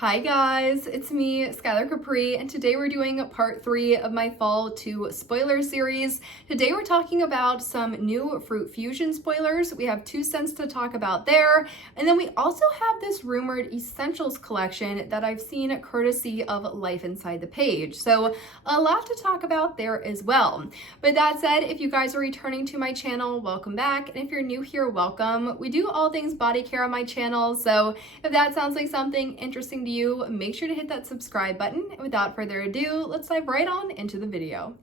Hi guys, it's me, Skylar Capri, and today we're doing part 3 of my Fall 2 spoiler series. Today we're talking about some new fruit fusion spoilers. We have 2 scents to talk about there, and then we also have this rumored essentials collection that I've seen courtesy of Life Inside the Page. So a lot to talk about there as well. But that said, if you guys are returning to my channel, welcome back, and if you're new here, welcome. We do all things body care on my channel, so if that sounds like something interesting to you, make sure to hit that subscribe button. And without further ado, let's dive right on into the video.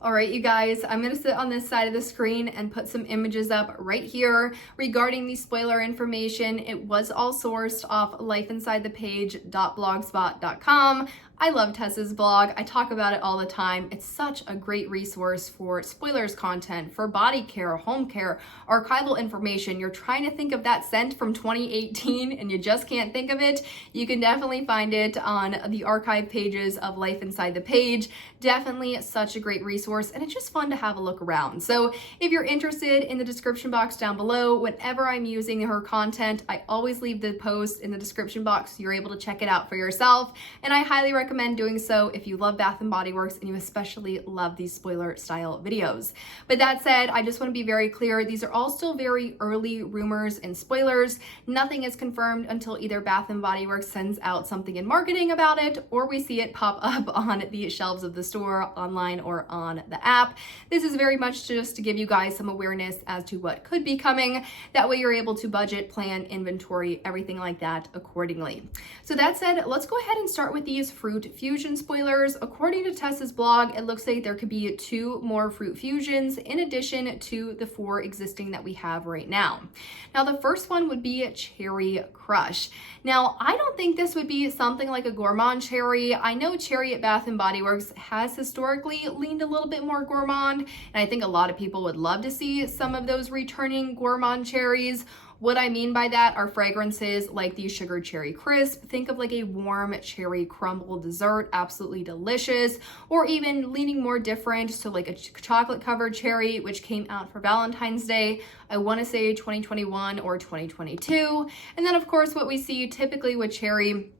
All right, you guys, I'm gonna sit on this side of the screen and put some images up right here regarding the spoiler information. It was all sourced off lifeinsidethepage.blogspot.com. I love Tessa's blog. I talk about it all the time. It's such a great resource for spoilers content, for body care, home care, archival information. You're trying to think of that scent from 2018 and you just can't think of it. You can definitely find it on the archive pages of Life Inside the Page. Definitely such a great resource, and it's just fun to have a look around. So if you're interested, in the description box down below, whenever I'm using her content, I always leave the post in the description box so you're able to check it out for yourself. And I highly recommend doing so if you love Bath & Body Works and you especially love these spoiler style videos. But that said, I just want to be very clear, these are all still very early rumors and spoilers. Nothing is confirmed until either Bath & Body Works sends out something in marketing about it, or we see it pop up on the shelves of the store, online, or on the app. This is very much just to give you guys some awareness as to what could be coming. That way you're able to budget, plan, inventory, everything like that accordingly. So that said, let's go ahead and start with these fruit fusion spoilers. According to Tessa's blog, it looks like there could be 2 more fruit fusions in addition to the 4 existing that we have right now. Now, the first one would be Cherry Crush. Now, I don't think this would be something like a gourmand cherry. I know cherry at Bath & Body Works has historically leaned a little bit more gourmand, and I think a lot of people would love to see some of those returning gourmand cherries. What I mean by that are fragrances like the Sugar Cherry Crisp. Think of like a warm cherry crumble dessert, absolutely delicious, or even leaning more different, so like a chocolate covered cherry, which came out for Valentine's Day. I want to say 2021 or 2022. And then of course what we see typically with cherry,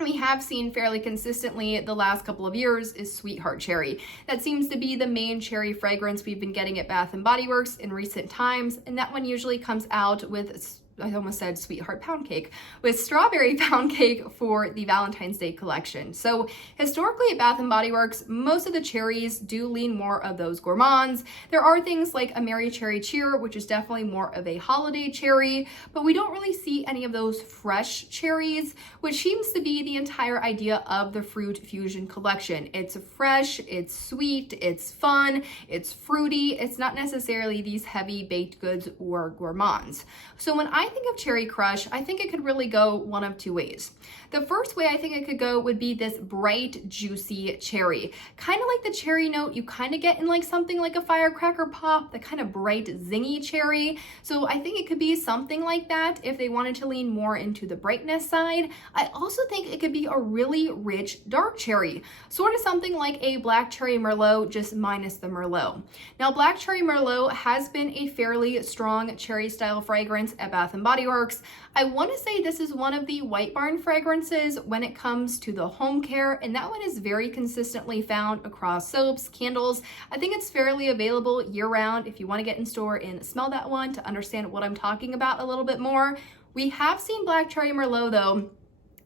we have seen fairly consistently the last couple of years, is Sweetheart Cherry. That seems to be the main cherry fragrance we've been getting at Bath & Body Works in recent times, and that one usually comes out with, I almost said Sweetheart Pound Cake, with Strawberry Pound Cake for the Valentine's Day collection. So historically at Bath & Body Works, most of the cherries do lean more of those gourmands. There are things like a Mary Cherry Cheer, which is definitely more of a holiday cherry, but we don't really see any of those fresh cherries, which seems to be the entire idea of the Fruit Fusion collection. It's fresh, it's sweet, it's fun, it's fruity. It's not necessarily these heavy baked goods or gourmands. So when I think of Cherry Crush, I think it could really go one of 2 ways. The first way I think it could go would be this bright, juicy cherry. Kind of like the cherry note you kind of get in like something like a firecracker pop, the kind of bright, zingy cherry. So I think it could be something like that if they wanted to lean more into the brightness side. I also think it could be a really rich, dark cherry. Sort of something like a Black Cherry Merlot, just minus the Merlot. Now, Black Cherry Merlot has been a fairly strong cherry style fragrance at Bath & Body Works. I want to say this is one of the White Barn fragrances when it comes to the home care, and that one is very consistently found across soaps, candles. I think it's fairly available year-round if you want to get in store and smell that one to understand what I'm talking about a little bit more. We have seen Black Cherry Merlot though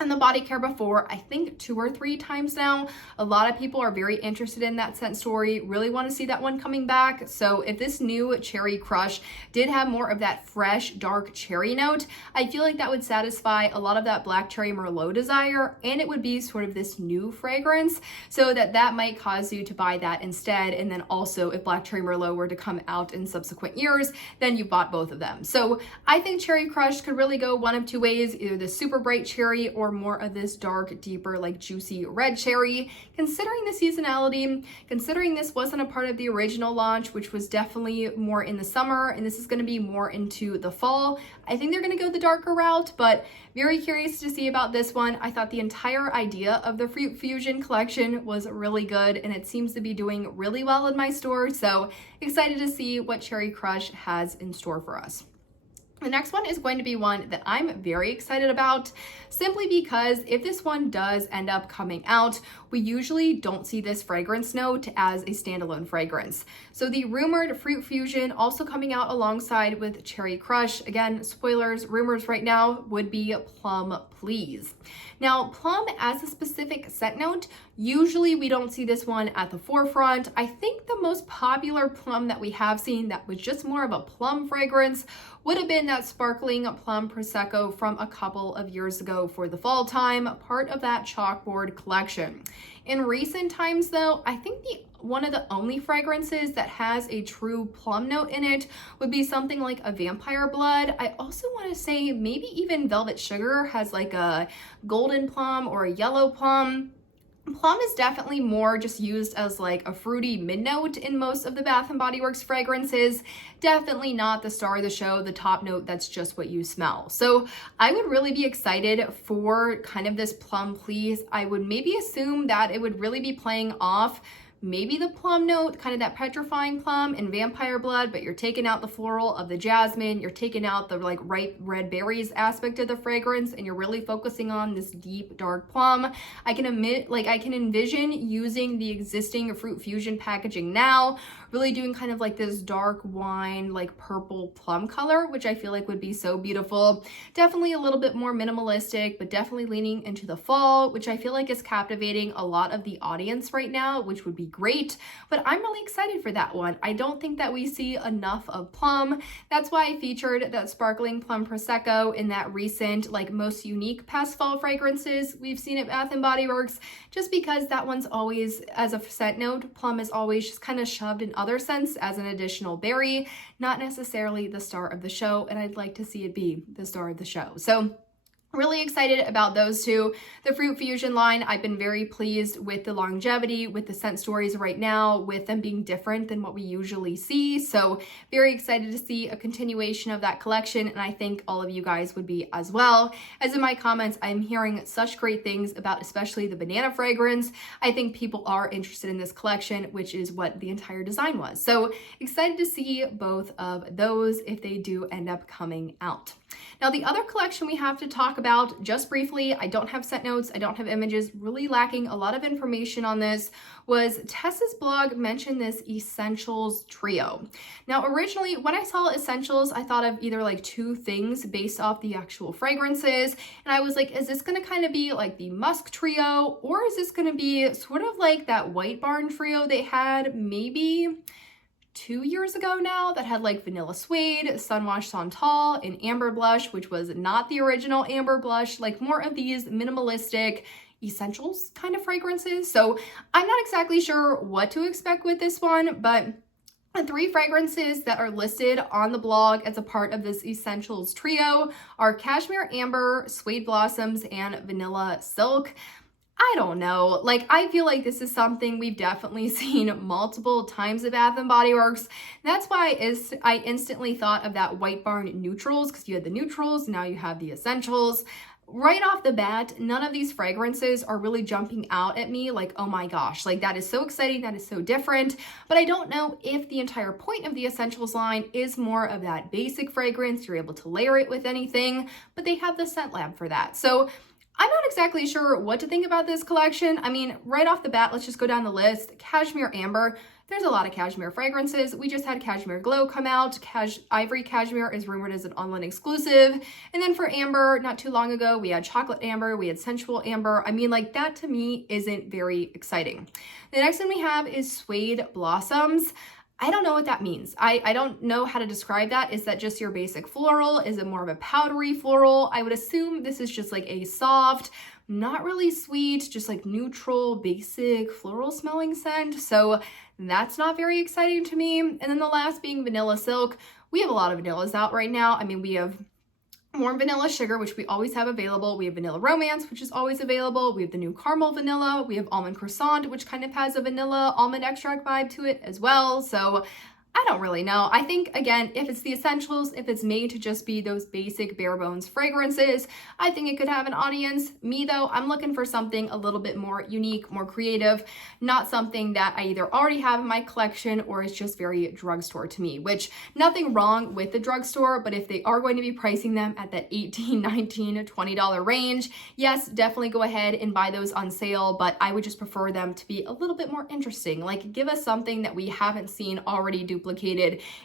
and the body care before, I think 2 or 3 times now. A lot of people are very interested in that scent story, really want to see that one coming back. So if this new Cherry Crush did have more of that fresh, dark cherry note, I feel like that would satisfy a lot of that Black Cherry Merlot desire, and it would be sort of this new fragrance, so that might cause you to buy that instead. And then also if Black Cherry Merlot were to come out in subsequent years, then you bought both of them. So I think Cherry Crush could really go one of 2 ways, either the super bright cherry or more of this dark, deeper, like juicy red cherry. Considering the seasonality, considering this wasn't a part of the original launch, which was definitely more in the summer, and this is going to be more into the fall, I think they're going to go the darker route, but very curious to see about this one. I thought the entire idea of the Fruit Fusion collection was really good, and it seems to be doing really well in my store, so excited to see what Cherry Crush has in store for us. The next one is going to be one that I'm very excited about, simply because if this one does end up coming out, we usually don't see this fragrance note as a standalone fragrance. So the rumored Fruit Fusion also coming out alongside with Cherry Crush. Again, spoilers, rumors right now would be Plum Please. Now, Plum as a specific scent note, usually we don't see this one at the forefront. I think the most popular plum that we have seen that was just more of a plum fragrance would have been that sparkling plum prosecco from a couple of years ago for the fall time, part of that chalkboard collection. In recent times though, I think one of the only fragrances that has a true plum note in it would be something like a Vampire Blood. I also want to say maybe even Velvet Sugar has like a golden plum or a yellow plum. Plum is definitely more just used as like a fruity mid-note in most of the Bath & Body Works fragrances. Definitely not the star of the show, the top note that's just what you smell. So I would really be excited for kind of this Plum Please. I would maybe assume that it would really be playing off maybe the plum note, kind of that petrifying plum in Vampire Blood, but you're taking out the floral of the jasmine, you're taking out the like ripe red berries aspect of the fragrance, and you're really focusing on this deep dark plum. I can envision using the existing Fruit Fusion packaging now, really doing kind of like this dark wine, like purple plum color, which I feel like would be so beautiful. Definitely a little bit more minimalistic, but definitely leaning into the fall, which I feel like is captivating a lot of the audience right now, which would be great, but I'm really excited for that one. I don't think that we see enough of plum. That's why I featured that sparkling plum prosecco in that recent like most unique past fall fragrances we've seen at Bath & Body Works, just because that one's always, as a scent note, plum is always just kind of shoved in other scents as an additional berry, not necessarily the star of the show, and I'd like to see it be the star of the show. So really excited about those two. The Fruit Fusion line, I've been very pleased with the longevity, with the scent stories right now, with them being different than what we usually see. So very excited to see a continuation of that collection, and I think all of you guys would be as well. As in my comments, I'm hearing such great things about especially the banana fragrance. I think people are interested in this collection, which is what the entire design was. So excited to see both of those if they do end up coming out. Now, the other collection we have to talk about just briefly, I don't have scent notes, I don't have images, really lacking a lot of information on this, was Tessa's blog mentioned this Essentials trio. Now, originally, when I saw Essentials, I thought of either like two things based off the actual fragrances, and I was like, is this gonna kind of be like the Musk trio, or is this gonna be sort of like that White Barn trio they had maybe 2 years ago now that had like Vanilla Suede, Sunwash Santal, and Amber Blush, which was not the original Amber Blush, like more of these minimalistic essentials kind of fragrances. So I'm not exactly sure what to expect with this one, but the three fragrances that are listed on the blog as a part of this Essentials trio are Cashmere Amber, Suede Blossoms, and Vanilla Silk. I don't know, like I feel like this is something we've definitely seen multiple times at Bath & Body Works. That's why I instantly thought of that White Barn neutrals, because you had the neutrals, now you have the essentials. Right off the bat, none of these fragrances are really jumping out at me like, oh my gosh, like that is so exciting, that is so different. But I don't know if the entire point of the Essentials line is more of that basic fragrance, you're able to layer it with anything, but they have the scent lab for that. So I'm not exactly sure what to think about this collection. I mean, right off the bat, let's just go down the list. Cashmere Amber, there's a lot of cashmere fragrances. We just had Cashmere Glow come out. Ivory Cashmere is rumored as an online exclusive. And then for Amber, not too long ago, we had Chocolate Amber, we had Sensual Amber. I mean, like that to me isn't very exciting. The next one we have is Suede Blossoms. I don't know what that means. I don't know how to describe that. Is that just your basic floral? Is it more of a powdery floral? I would assume this is just like a soft, not really sweet, just like neutral, basic floral smelling scent. So that's not very exciting to me. And then the last being Vanilla Silk. We have a lot of vanillas out right now. I mean, we have Warm Vanilla Sugar, which we always have available. We have Vanilla Romance, which is always available. We have the new Caramel Vanilla. We have Almond Croissant, which kind of has a vanilla almond extract vibe to it as well. So I don't really know. I think, again, if it's the essentials, if it's made to just be those basic bare bones fragrances, I think it could have an audience. Me, though, I'm looking for something a little bit more unique, more creative, not something that I either already have in my collection or is just very drugstore to me, which nothing wrong with the drugstore, but if they are going to be pricing them at that $18, $19, $20 range, yes, definitely go ahead and buy those on sale, but I would just prefer them to be a little bit more interesting. Like, give us something that we haven't seen already duplicated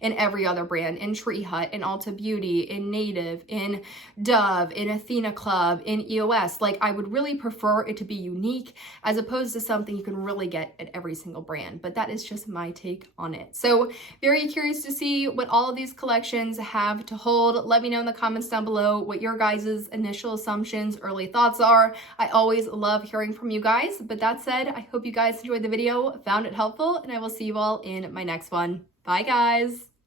in every other brand, in Tree Hut, in Ulta Beauty, in Native, in Dove, in Athena Club, in EOS. Like, I would really prefer it to be unique as opposed to something you can really get at every single brand. But that is just my take on it. So very curious to see what all of these collections have to hold. Let me know in the comments down below what your guys' initial assumptions, early thoughts are. I always love hearing from you guys. But that said, I hope you guys enjoyed the video, found it helpful, and I will see you all in my next one. Bye, guys.